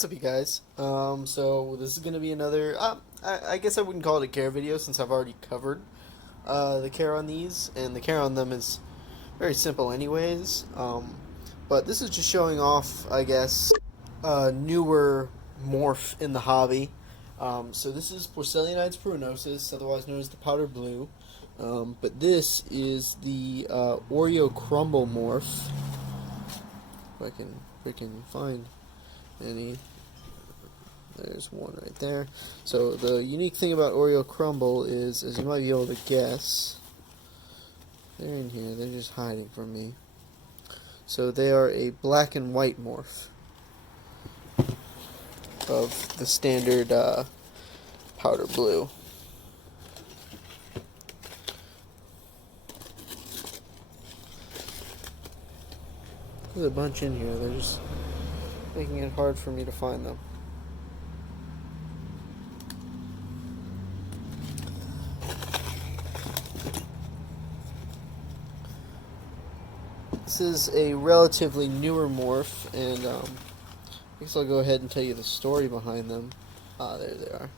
What's up, you guys? So this is gonna be another. I guess I wouldn't call it a care video since I've already covered the care on these, and the care on them is very simple, anyways. But this is just showing off, I guess, newer morph in the hobby. So this is Porcellionides pruinosus, otherwise known as the powder blue. But this is the Oreo crumble morph. If I can freaking find any. There's one right there. So the unique thing about Oreo crumble is, as you might be able to guess, they're in here. They're just hiding from me. So they are a black and white morph of the standard powder blue. There's a bunch in here. They're just making it hard for me to find them. This is a relatively newer morph, and I guess I'll go ahead and tell you the story behind them. There they are.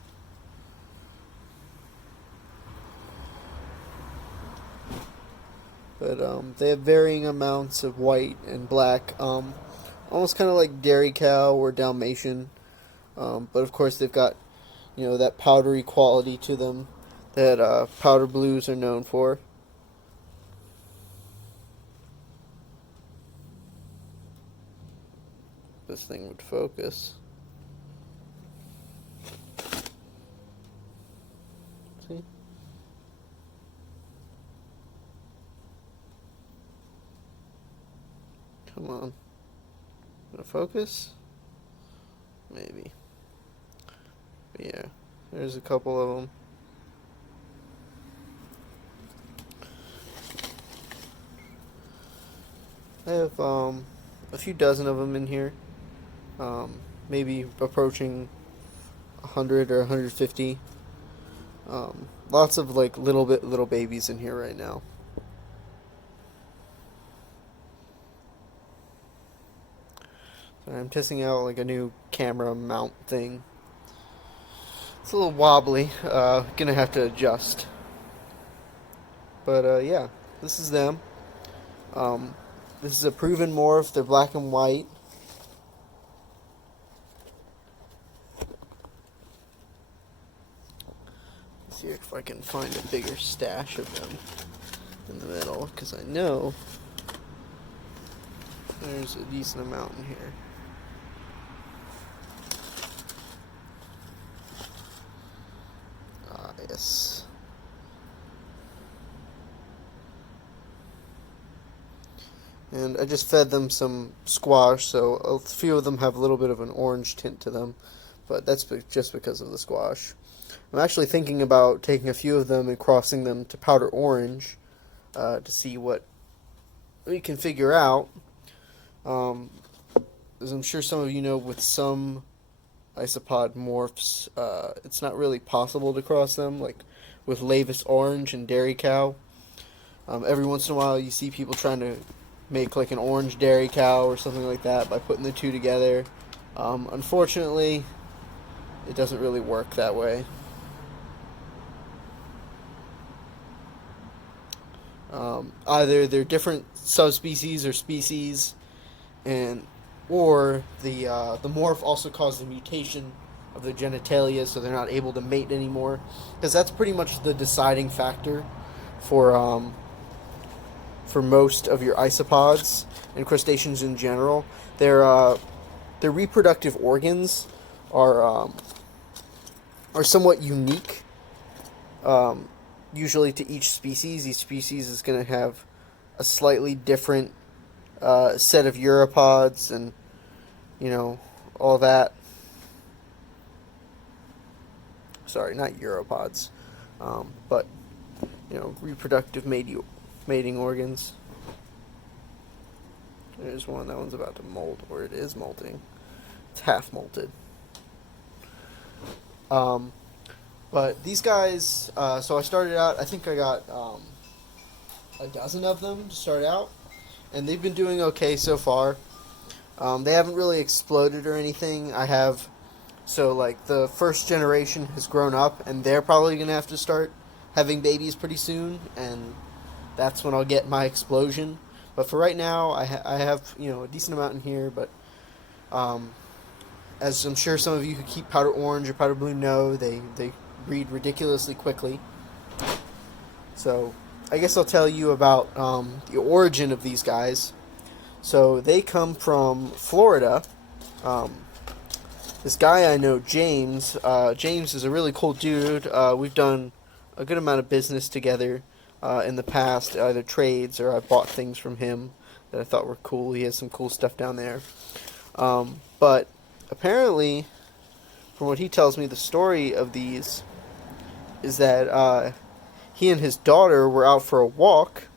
But they have varying amounts of white and black, almost kind of like Dairy Cow or Dalmatian. But of course they've got, that powdery quality to them that powder blues are known for. This thing would focus. See? Come on. Gonna focus? Maybe. But yeah, there's a couple of them. I have a few dozen of them in here. Maybe approaching 100 or 150. Lots of little babies in here right now. So I'm testing out a new camera mount thing. It's a little wobbly. Gonna have to adjust. But yeah, this is them. This is a proven morph. They're black and white. Let's see if I can find a bigger stash of them in the middle, because I know there's a decent amount in here. Yes. And I just fed them some squash, so a few of them have a little bit of an orange tint to them, but that's just because of the squash. I'm actually thinking about taking a few of them and crossing them to powder orange to see what we can figure out. As I'm sure some of you know, with some Isopod morphs, it's not really possible to cross them, like with Lavis Orange and Dairy Cow. Every once in a while you see people trying to make an orange Dairy Cow or something like that by putting the two together. Unfortunately, it doesn't really work that way. Either they're different subspecies or species, or the morph also caused a mutation of their genitalia, so they're not able to mate anymore. Because that's pretty much the deciding factor for most of your isopods and crustaceans in general. Their reproductive organs are somewhat unique. Usually to each species. Each species is going to have a slightly different set of Uropods and, all that. Sorry, not Uropods, but, reproductive mating organs. There's one. That one's about to molt, or it is molting. It's half molted. But these guys, so I started out, I think I got a dozen of them to start out, and they've been doing okay so far. They haven't really exploded or anything. So like the first generation has grown up, and they're probably gonna have to start having babies pretty soon, and that's when I'll get my explosion. But for right now, I have a decent amount in here. But um, as I'm sure some of you who keep powder orange or powder blue know, they breed ridiculously quickly. So I guess I'll tell you about the origin of these guys. So they come from Florida. Um, this guy I know, James. James is a really cool dude. We've done a good amount of business together in the past, either trades or I bought things from him that I thought were cool. He has some cool stuff down there. But apparently, from what he tells me, the story of these is that he and his daughter were out for a walk,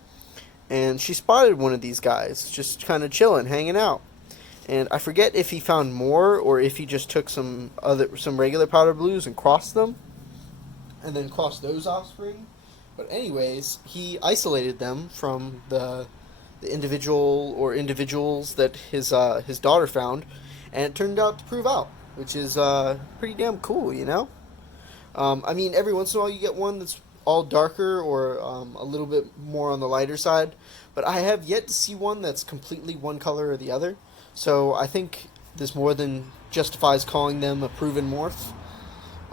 and she spotted one of these guys just kind of chilling, hanging out. And I forget if he found more or if he just took some regular powder blues and crossed them, and then crossed those offspring. But anyways, he isolated them from the individual or individuals that his daughter found, and it turned out to prove out, which is pretty damn cool, you know. I mean, every once in a while you get one that's all darker or a little bit more on the lighter side, but I have yet to see one that's completely one color or the other. So I think this more than justifies calling them a proven morph.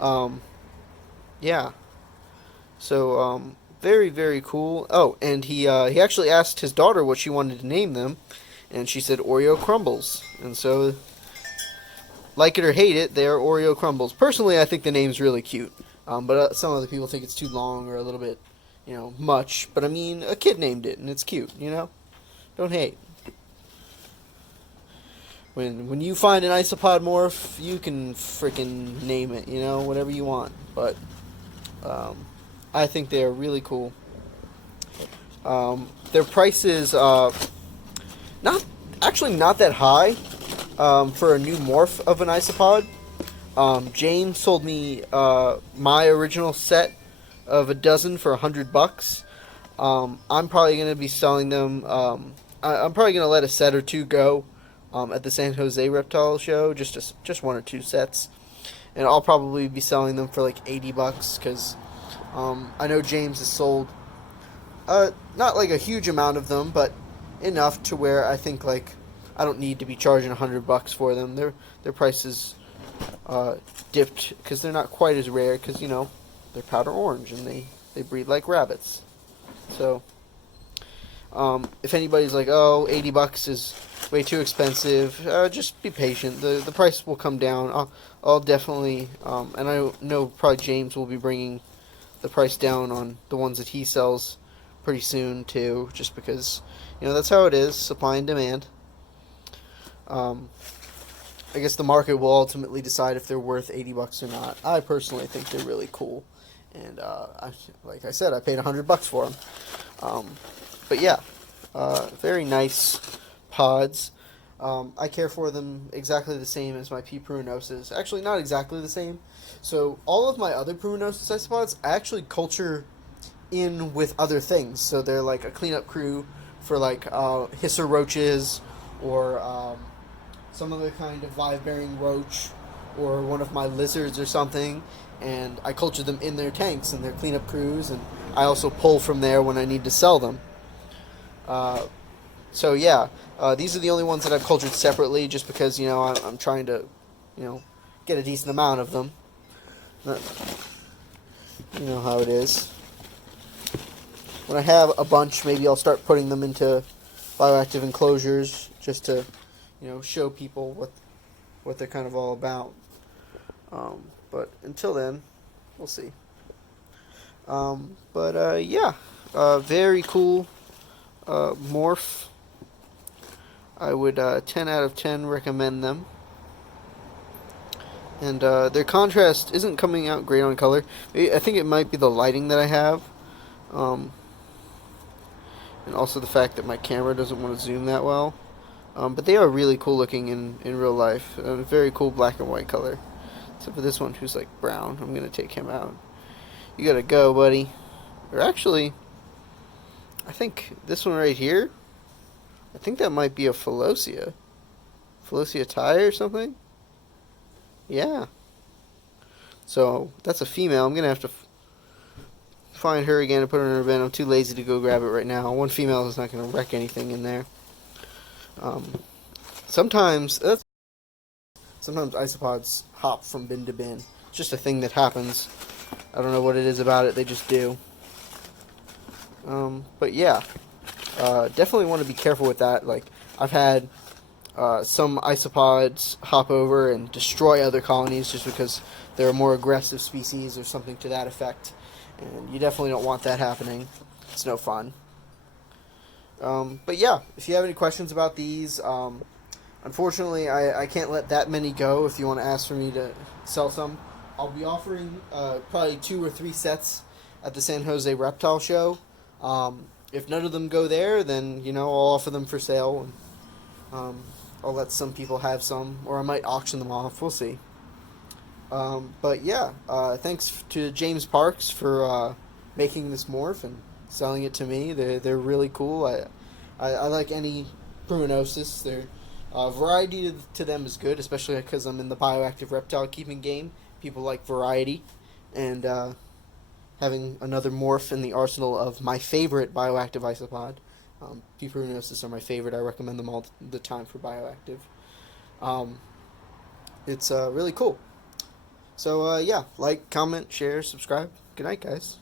Um, yeah. So very very cool. Oh, and he actually asked his daughter what she wanted to name them, and she said Oreo Crumbles. And so, like it or hate it, they are Oreo Crumbles. Personally, I think the name's really cute. But some other people think it's too long or a little bit, much. But I mean, a kid named it, and it's cute. Don't hate. When you find an Isopod morph, you can freaking name it, whatever you want. But I think they are really cool. Their price is not that high for a new morph of an Isopod. James sold me my original set of a dozen for $100. I'm probably going to be selling them. I'm probably going to let a set or two go at the San Jose Reptile Show, just one or two sets, and I'll probably be selling them for like $80 because I know James has sold not like a huge amount of them, but enough to where I think like I don't need to be charging $100 for them. Their prices dipped because they're not quite as rare because they're powder orange and they breed like rabbits. So if anybody's like, oh, $80 is way too expensive, just be patient. The price will come down. I'll definitely and I know probably James will be bringing the price down on the ones that he sells pretty soon too, just because that's how it is, supply and demand. I guess the market will ultimately decide if they're worth $80 or not. I personally think they're really cool, and like I said, I paid $100 for them. But yeah, very nice pods. I care for them exactly the same as my P. pruinosus. Actually, not exactly the same. So all of my other pruinosus isopods I actually culture in with other things. So they're like a cleanup crew for like hisser roaches or some other kind of live-bearing roach or one of my lizards or something, and I culture them in their tanks and their cleanup crews, and I also pull from there when I need to sell them. So yeah, these are the only ones that I've cultured separately just because, I'm trying to, get a decent amount of them. You know how it is. When I have a bunch, maybe I'll start putting them into bioactive enclosures just to, show people what they're kind of all about. But until then, we'll see. Yeah, very cool morph. I would 10 out of 10 recommend them. And their contrast isn't coming out great on color. I think it might be the lighting that I have. And also the fact that my camera doesn't want to zoom that well. But they are really cool looking in real life. A very cool black and white color. Except for this one who's like brown. I'm going to take him out. You gotta go, buddy. Or actually, I think this one right here, I think that might be a Phalosia. Felicia Ty or something? Yeah. So that's a female. I'm gonna have to find her again and put her in her bin. I'm too lazy to go grab it right now. One female is not gonna wreck anything in there. Um, sometimes sometimes isopods hop from bin to bin. It's just a thing that happens. I don't know what it is about it. They just do. But yeah, definitely want to be careful with that. Like I've had some isopods hop over and destroy other colonies just because they're a more aggressive species or something to that effect. And you definitely don't want that happening. It's no fun. But yeah, if you have any questions about these, unfortunately, I can't let that many go. If you want to ask for me to sell some, I'll be offering probably 2 or 3 sets at the San Jose Reptile Show. If none of them go there, then I'll offer them for sale. I'll let some people have some, or I might auction them off. We'll see. But yeah, thanks to James Parks for making this morph and selling it to me. They're really cool. I like any pruinosus. Their variety to them is good, especially because I'm in the bioactive reptile keeping game. People like variety, and having another morph in the arsenal of my favorite bioactive isopod. P. pruinosus are my favorite. I recommend them all the time for bioactive. Um, it's really cool. So yeah, like, comment, share, subscribe. Good night, guys.